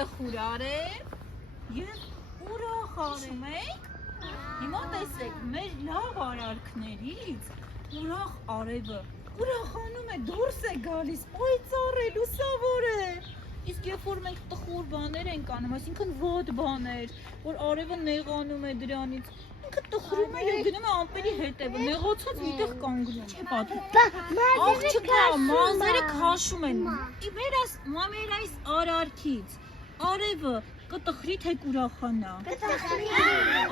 տխուր արև և ուրախ արեմ եք։ Հիմա տեսեք, մեր լավ արարքներից ուրախ արևը ուրախանում է, դուրս է գալիս, պայծառ է, լուսավոր է։ Իսկ երբ որ մենք տխուր բաներ ենք անում, այսինքն վատ բաներ, որ արևը նեղանում է դրանից, ինքը տխրում է և գնում է ամպերի հետևը, նեղացած միտեղ կանգնում։ Չէ պատմում։ Աղջիկա, մազերը քաշում են։ Մեր այս արարքից արևը կտխրի թե կուրախանա։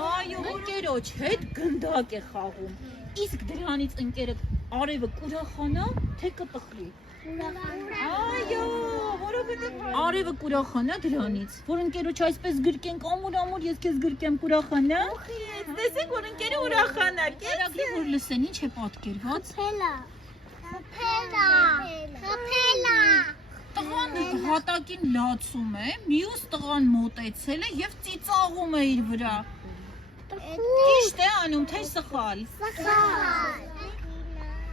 Այո, ընկերոջ հետ գնդակ է խաղում։ Իսկ դրանից ընկերդ արևը կուրախանա թե կտխրի։ Այո, որովհետև արևը կուրախանա դրանից, որ ընկերոջ այսպես գրկենք ամուր, ես քեզ գրկեմ կուրախանա։ Տեսեք, որ ընկերը ուրախանա, կերակրի որ լսեն, ինչ է պատկերված։ Տղան հատակին լացում է, մյուս տղան մոտեցել է և ծիծաղում է իր վրա։ Ճիշտ է անում, թե սխալ։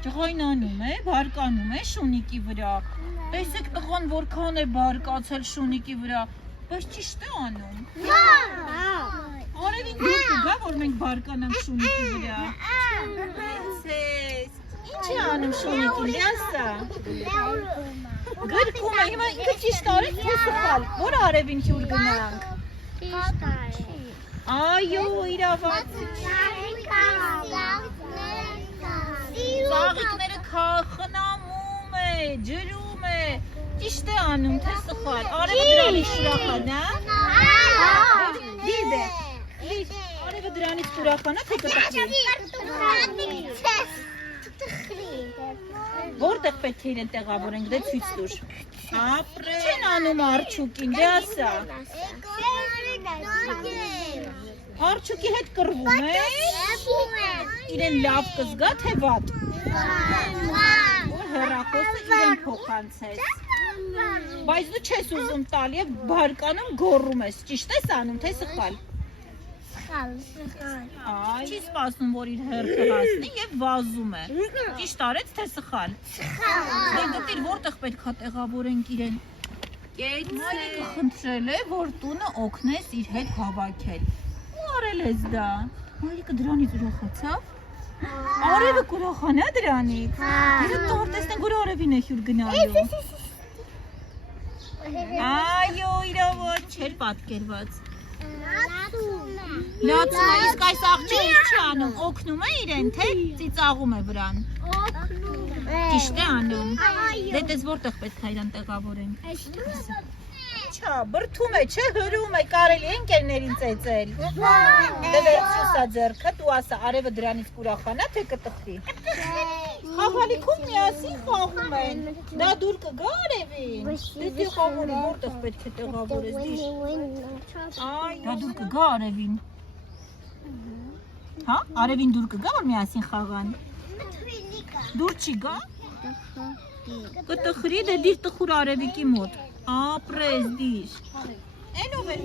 Ջղայնանում է, բարկանում է շունիկի վրա։ Տեսեք տղան որքան է բարկացել շունիկի վրա, բայց ճիշտ է անում։ Արևին դուր կգա, որ մենք բարկանանք շունիկի վրա։ Ինչ է անում շունիկին, լյասա։ Գրկում է, հիմա ինքը ճիշտ արեց, թե սխալ, որ արևին հյուր գնանք։ Այո, իրավաց։ Ծաղիկները խնամում է, ջրում է, ճիշտ է անում, թե սխալ, արևը դրանից ուրախանա։ Արևը դրանից ուրախանա, թե կտխրի։ Որտեղ պետք է իրեն տեղավորենք, դե ցույց տուր։ Ապրե։ Չեն անում արջուկին, լյասա։ Արջուկի հետ կռվում է։ Իրեն լավ կզգա, թե վատ։ Որ հեռախոսը իրեն փոխանցեց։ Բայց դու չես ուզում տալ և բարկանում գոռում ես, ճիշտ ես անում, թե սխալ։ Չի սպասում, որ իր հերթը հասնի և վազում է։ Ճիշտ արեց, թե սխալ։ Դե գտիր, որտեղ պետք է տեղավորենք իրեն։ Մայրիկը խնդրել է, որ տունը օգնես իր հետ հավաքել։ Ու արել ես դա։ Մայրիկը դրանից ուրախացավ։ Արևը կուրախանա դրանից։ Դերը տոր տեսնենք, որ արևին է հյուր գնալու։ Այո, իրավոտ, չէր պատկերված։ Լացում է, իսկ այս աղջիկը ինչ է անում, օգնում է իրեն, թե ծիծաղում է վրան։ Ճիշտ է անում։ Դե տես որտեղ պետք է իրան տեղավորենք։ Չա, բրդում է, չէ, հրում է, կարելի է ընկերներին ծեծել։ Դե վերցրու սա ձեռքը, դու ասա արևը դրանից կուրախանա, թե կտխրի։ Խաղալիքում միասին խաղում են։ Դա դուր կգա արևին։ Դե խաղորի, որտեղ պետք է տեղավորես, դիր։ Դա դուր կգա արևին։ Հա, արևին դուր կգա, որ միասին խաղան։ Դուր չի գա։ Կտխրի, դե դիր տխուր արևիկի մոտ։ Ապրես դիր։ Էնով է։